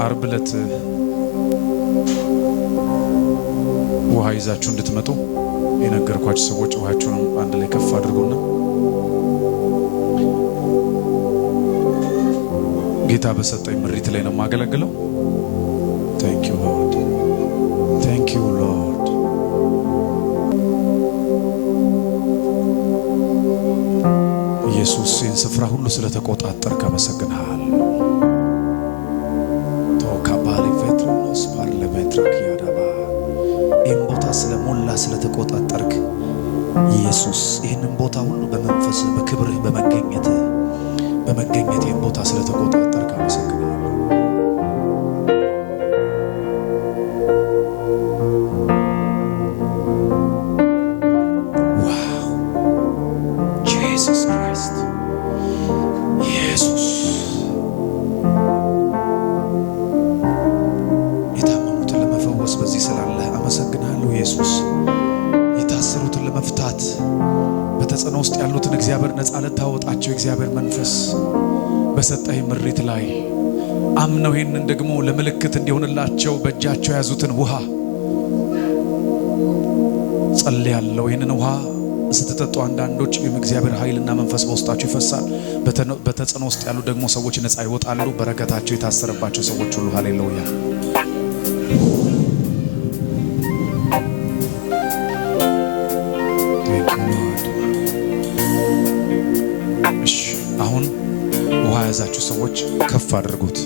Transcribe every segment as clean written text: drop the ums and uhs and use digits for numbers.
ዓርብ ዕለት ውሃ ይዛችሁ እንድትመጡ የነገርኳችሁ ሰዎች ውሃችሁንም አንድ ላይ ከፍ አድርጉና ጌታ በሰጠኝ ምሪት ላይ ነው የማገለግለው። Thank you Lord. Thank you Lord. ኢየሱስ ይህን ስፍራ ሁሉ ስለተቆጣጠርክ አመሰግንሃለሁ። ቶካባሊ ቬትሮኖስ ፓርለ ቬትራክ ያዳባ ይህን ቦታ ስለሞላ ስለተቆጣጠርክ ኢየሱስ ይህንን ቦታ ሁሉ በመንፈስ በክብርህ በመገኘት ይህን ቦታ ስለተቆጣጠርክ አመሰግንሃለሁ። እግዚአብሔር መንፈስ በሰጠኝ ምሪት ላይ አምነው ይሄንን ደግሞ ለምልክት እንዲሆንላቸው በእጃቸው ያዙትን ውሃ ጸልያለሁ። ይሄንን ውሃ ስትጠጡ አንዳንዶች የእግዚአብሔር ኃይልና መንፈስ በውስጣቸው ይፈሳል። በተጽዕኖ ውስጥ ያሉ ደግሞ ሰዎች ነፃ ይወጣሉ። በረከታቸው የታሰረባቸው ሰዎች ሁሉ ሃሌሉያ። ያዛችሁ ሰዎች ከፍ አድርጉት።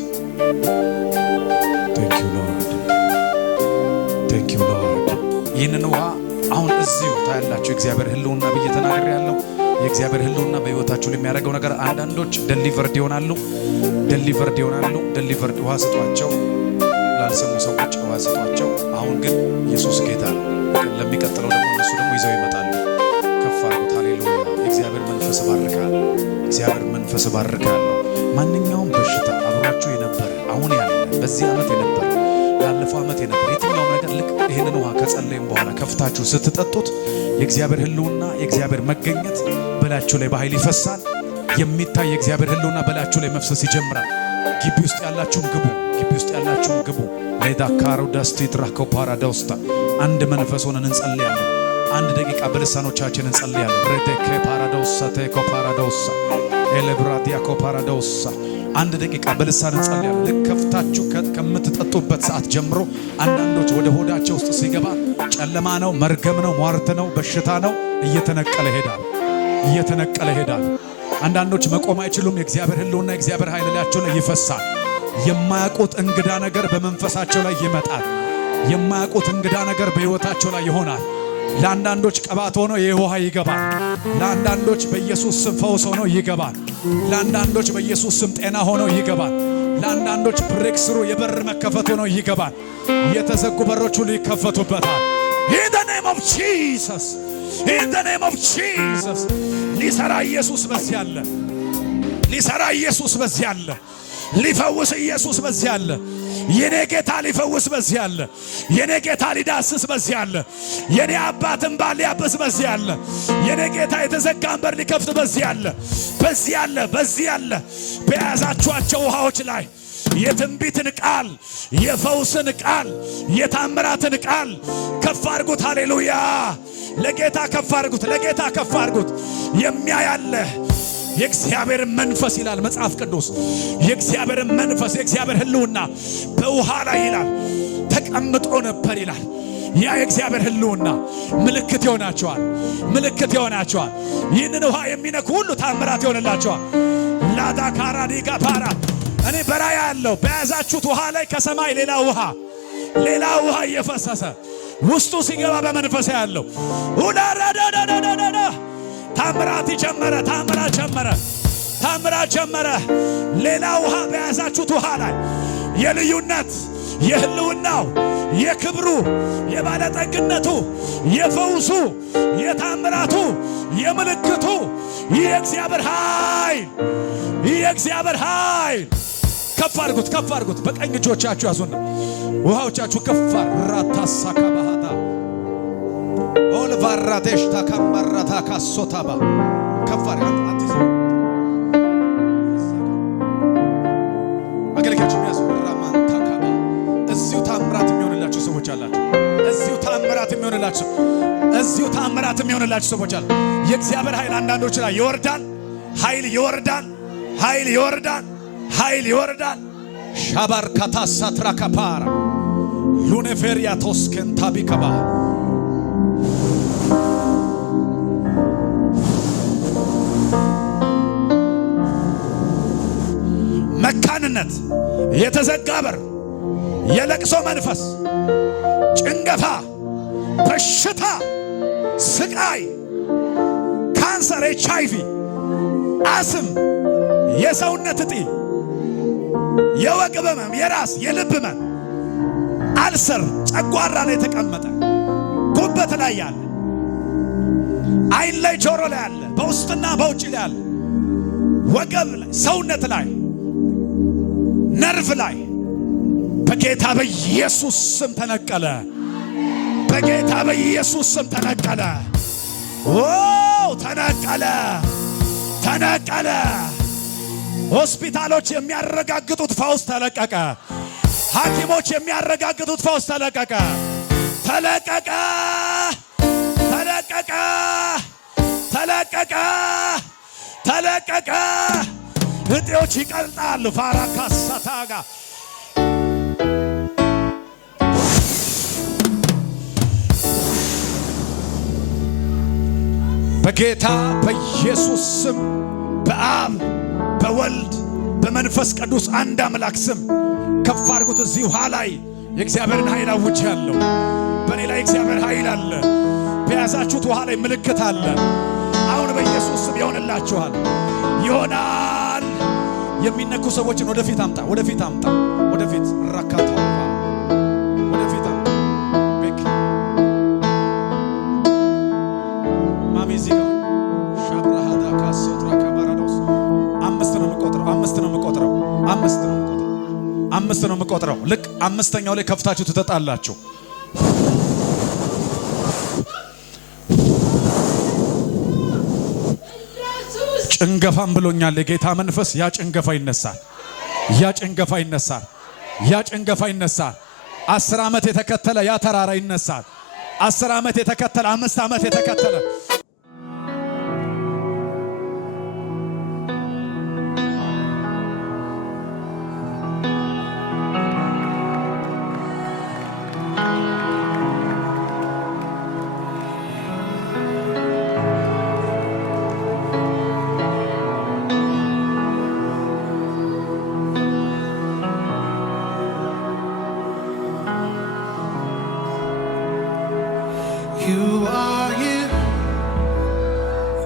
Thank you Lord. Thank you Lord. ይህንን ውሃ አሁን እዚሁ ታያላችሁ። እግዚአብሔር ህልውና ብዬ ተናግሬያለሁ። የእግዚአብሔር ህልውና በህይወታችሁ ላይ የሚያደርገው ነገር አንዳንዶች ዴሊቨርድ ይሆናሉ። ዴሊቨርድ ውሃ ስጧቸው። ላልሰሙ ሰዎች ውሃ ስጧቸው። አሁን ግን ኢየሱስ ጌታ ነው። ለሚቀጥለው ደግሞ እነሱ ደግሞ ይዘው ይመጣሉ። ከፍ አድርጉት። ሃሌሉያ። የእግዚአብሔር መንፈስ ባርካል። እግዚአብሔር መንፈስ ባርካል። ማንኛውም በሽታ አብራችሁ የነበረ አሁን ያለ በዚህ ዓመት የነበረ ያለፈው ዓመት የነበረ የትኛውም ነገር ልክ ይሄንን ውሃ ከጸለይም በኋላ ከፍታችሁ ስትጠጡት የእግዚአብሔር ህልውና የእግዚአብሔር መገኘት በላችሁ ላይ በኃይል ይፈሳል። የሚታይ የእግዚአብሔር ህልውና በላችሁ ላይ መፍሰስ ይጀምራል። ግቢ ውስጥ ያላችሁም ግቡ። ለዳካሩ ዳስቲ ትራኮ ፓራዳውስታ አንድ መንፈስ ሆነን እንጸልያለን። አንድ ደቂቃ በልሳኖቻችን እንጸልያለን። ረደከ ፓራዳውሳ ተኮ ፓራዳውሳ ኤሌብራዲያ ኮፓራዶሳ አንድ ደቂቃ በልሳን እንጸልያለን። ልክ ከፍታችሁ ከምትጠጡበት ሰዓት ጀምሮ አንዳንዶች ወደ ሆዳቸው ውስጥ ሲገባ ጨለማ ነው፣ መርገም ነው፣ ሟርት ነው፣ በሽታ ነው እየተነቀለ ይሄዳል። አንዳንዶች መቆም አይችሉም። የእግዚአብሔር ህልውና የእግዚአብሔር ኃይል ላያቸው ላይ ይፈሳል። የማያውቁት እንግዳ ነገር በመንፈሳቸው ላይ ይመጣል። የማያውቁት እንግዳ ነገር በህይወታቸው ላይ ይሆናል። ለአንዳንዶች ቅባት ሆኖ የውሃ ይገባል። ለአንዳንዶች በኢየሱስ ስም ፈውስ ሆኖ ይገባል። ለአንዳንዶች በኢየሱስ ስም ጤና ሆኖ ይገባል። ለአንዳንዶች ብሬክ ስሩ የበር መከፈት ሆኖ ይገባል። የተዘጉ በሮች ሁሉ ይከፈቱበታል። In the name of Jesus. In the name of Jesus. ሊሰራ ኢየሱስ በዚህ አለ። ሊፈውስ ኢየሱስ በዚህ አለ። የኔ ጌታ ሊፈውስ በዚህ አለ። የኔ ጌታ ሊዳስስ በዚህ አለ። የኔ አባትን ባል ሊያብስ በዚህ አለ። የኔ ጌታ የተዘጋን በር ሊከፍት በዚህ አለ። በያዛችኋቸው ውሃዎች ላይ የትንቢትን ቃል፣ የፈውስን ቃል፣ የታምራትን ቃል ከፍ አድርጉት። ሃሌሉያ። ለጌታ ከፍ አድርጉት። የሚያያለ የእግዚአብሔር መንፈስ ይላል መጽሐፍ ቅዱስ። የእግዚአብሔር መንፈስ የእግዚአብሔር ህልውና በውሃ ላይ ይላል ተቀምጦ ነበር ይላል። ያ የእግዚአብሔር ህልውና ምልክት ይሆናቸዋል። ይህንን ውሃ የሚነኩ ሁሉ ታምራት ይሆንላቸዋል። ላዳካራ ዲጋፓራ እኔ በራያ ያለው በያዛችሁት ውሃ ላይ ከሰማይ ሌላ ውሃ እየፈሰሰ ውስጡ ሲገባ በመንፈስ ያለው ኡዳራዳዳዳዳ ታምራት ጀመረ። ሌላ ውሃ በያዛችሁት ውሃ ላይ የልዩነት የህልውናው የክብሩ የባለጠግነቱ የፈውሱ የታምራቱ የምልክቱ የእግዚአብሔር ኃይል ከፍ አድርጉት። በቀኝ እጆቻችሁ ያዙና ውሃዎቻችሁ ከፍ ራታሳካ ባህታ ኦልቫራዴሽ ታካማራታ ካሶታባ ከፍ አድርጉት። አገልጋዮች ያዙ ራማንታ አላችሁ። እዚሁ ተአምራት የሚሆንላችሁ እዚሁ ተአምራት የሚሆንላችሁ ሰዎች አሉ። የእግዚአብሔር ኃይል አንዳንዶች ላይ ይወርዳል። ኃይል ይወርዳል። ኃይል ይወርዳል። ኃይል ይወርዳል። ሻባር ካታሳ ትራካፓራ ሉኔፌሪያ ቶስከንታቢከባ መካንነት፣ የተዘጋ በር፣ የለቅሶ መንፈስ፣ ጭንገፋ፣ በሽታ፣ ስቃይ፣ ካንሰር፣ HIV፣ አስም፣ የሰውነት እጢ፣ የወገብ ህመም፣ የራስ የልብ ህመም፣ አልሰር፣ ጨጓራ ላይ የተቀመጠ ጉበት ላይ ያለ፣ አይን ላይ ጆሮ ላይ ያለ፣ በውስጥና በውጭ ላይ ያለ፣ ወገብ ላይ፣ ሰውነት ላይ፣ ነርቭ ላይ በጌታ በኢየሱስ ስም ተነቀለ። በጌታ በኢየሱስ ስም ተነቀለ። ተነቀለ። ተነቀለ። ሆስፒታሎች የሚያረጋግጡት ፈውስ ተለቀቀ። ሐኪሞች የሚያረጋግጡት ፈውስ ተለቀቀ። ተለቀቀ። ተለቀቀ። ተለቀቀ። ተለቀቀ። እጤዎች ይቀልጣሉ። ፋራካሳታጋ በጌታ በኢየሱስ ስም በአብ በወልድ በመንፈስ ቅዱስ አንድ አምላክ ስም ከፍ አድርጉት። እዚህ ውሃ ላይ የእግዚአብሔርን ኃይል አውጃለሁ። በእኔ ላይ እግዚአብሔር ኃይል አለ። በያዛችሁት ውሃ ላይ ምልክት አለ። አሁን በኢየሱስ ስም ይሆንላችኋል። ይሆናል። የሚነኩ ሰዎችን ወደፊት አምጣ። ወደፊት አምጣ። ወደፊት ረካታው ወደፊት አምጣ። ቤክ ማሚ እዚህ ጋር ሻብራሃዳ ካሶትራ ካባራዶስ አምስት ነው የምቆጥረው። አምስት ነው የምቆጥረው። አምስት ነው የምቆጥረው። ልክ አምስተኛው ላይ ከፍታችሁ ትተጣላችሁ። ጭንገፋም ብሎኛል የጌታ መንፈስ። ያ ጭንገፋ ይነሳል። ያ ጭንገፋ ይነሳል። ያ ጭንገፋ ይነሳል። 10 ዓመት የተከተለ ያ ተራራ ይነሳል። 10 ዓመት የተከተለ 5 ዓመት የተከተለ You are here,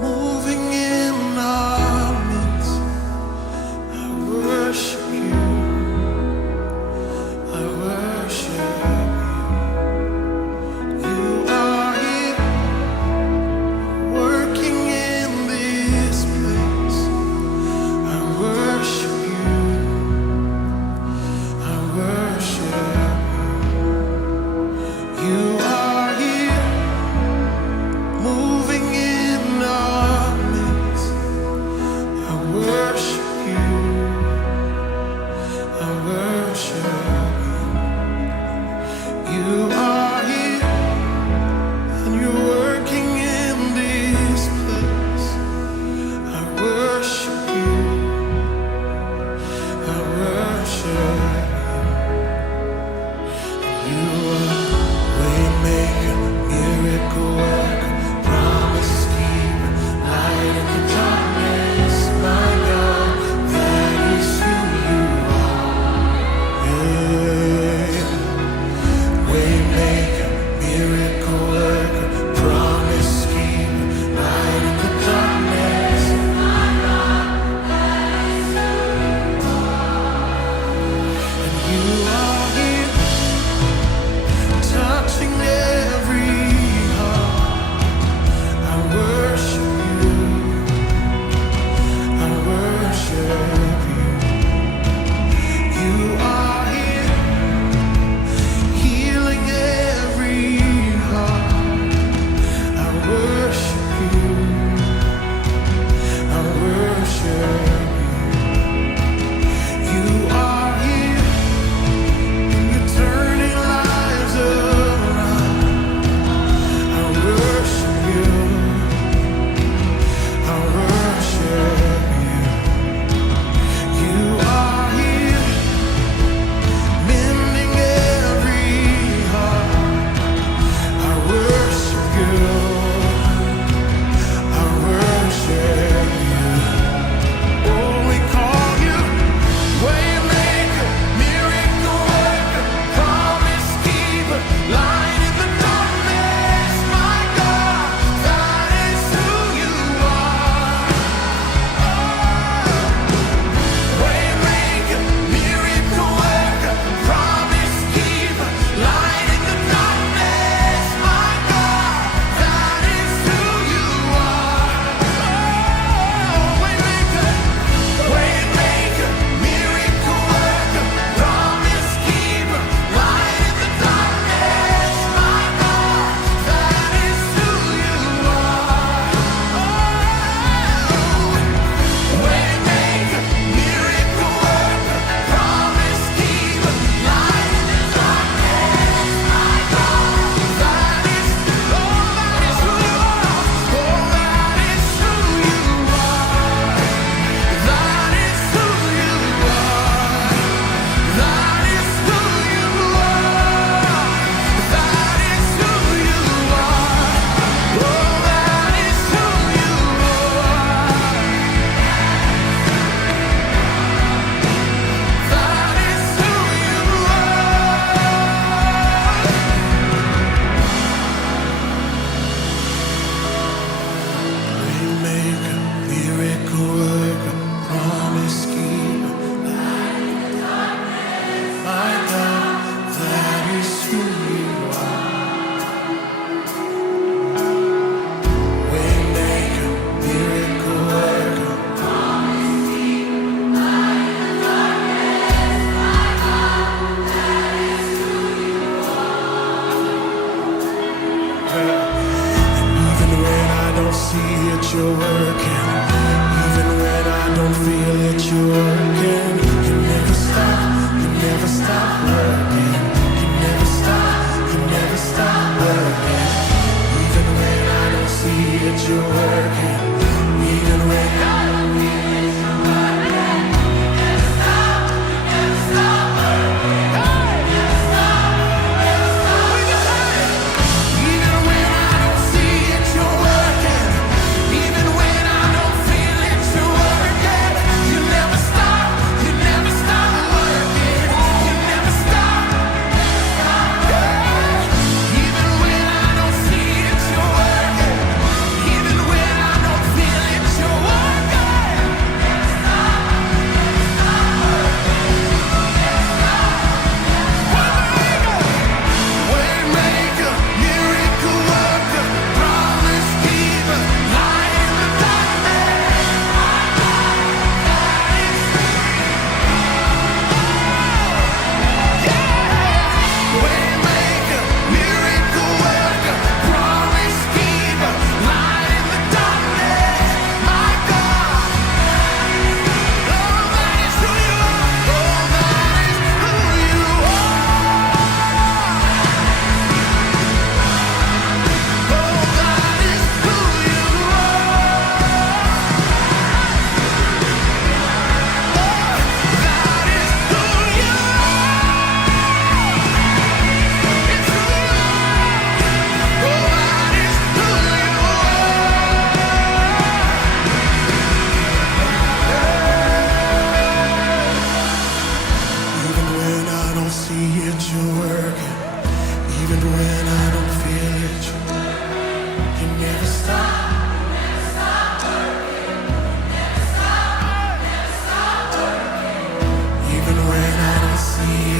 moving in our midst. I worship you. I worship you. You are here, working in this place. I worship you. I worship you. You are here,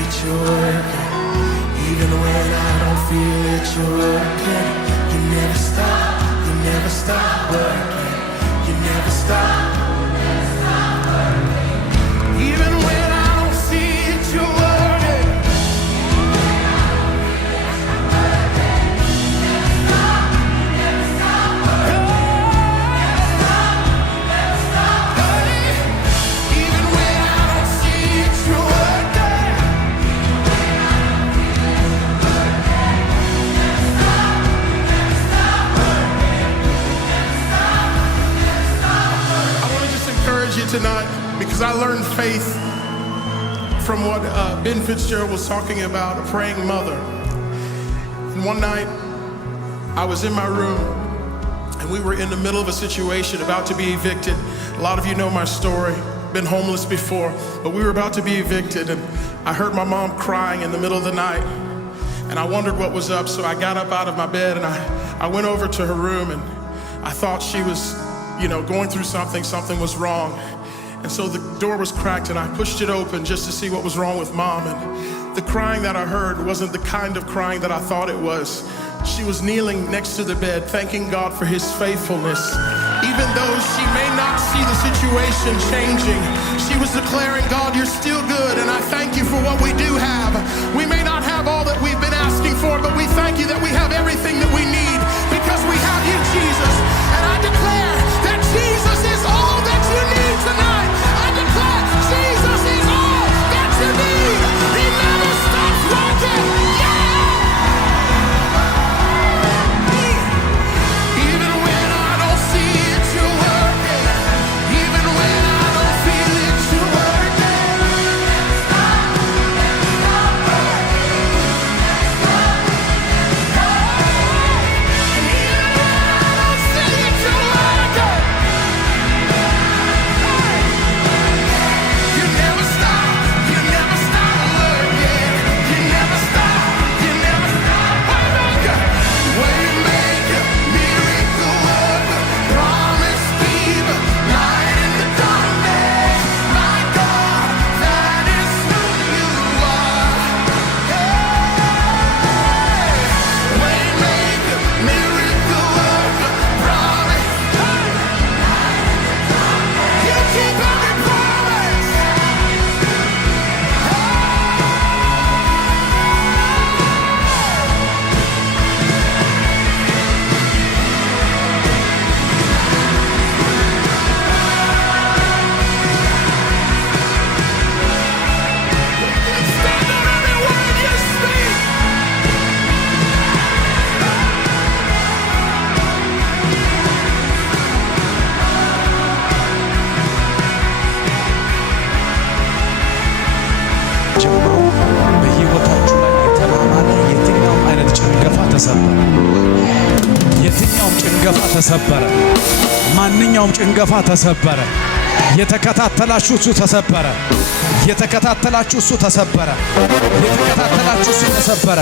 it, you're working. Even when I don't feel it, you're working. You never stop, you never stop working. You never stop. Even when I don't see it, you're working. Even when I don't see it, you're working. I want to just encourage you tonight because I learned faith from what Ben Fitzgerald was talking about, a praying mother. And one night, I was in my room, and we were in the middle of a situation, about to be evicted. A lot of you know my story, been homeless before, but we were about to be evicted, and I heard my mom crying in the middle of the night, and I wondered what was up, so I got up out of my bed, and I went over to her room, and I thought she was, going through something was wrong. And so the door was cracked, and I pushed it open just to see what was wrong with Mom. And the crying that I heard wasn't the kind of crying that I thought it was. She was kneeling next to the bed, thanking God for his faithfulness. Even though she may not see the situation changing, she was declaring, God, you're still good, and I thank you for what we do have. We may not have all that we've been asking for, but we thank you that we have everything that we need because we have you, Jesus. And I declare that Jesus is all that you need tonight. I declare Jesus is all that you need. He never stops working. Even when I don't see it, you're working. Even when I don't feel it, you're working. በሕይወታችሁ ላይ የተራራለ የትኛውም አይነት ጭንገፋ ተሰበረ። የትኛውም ጭንገፋ ተሰበረ። ማንኛውም ጭንገፋ ተሰበረ። የተከታተላችሁ እሱ ተሰበረ። የተከታተላችሁ እሱ ተሰበረ። የተከታተላችሁ እሱ ተሰበረ።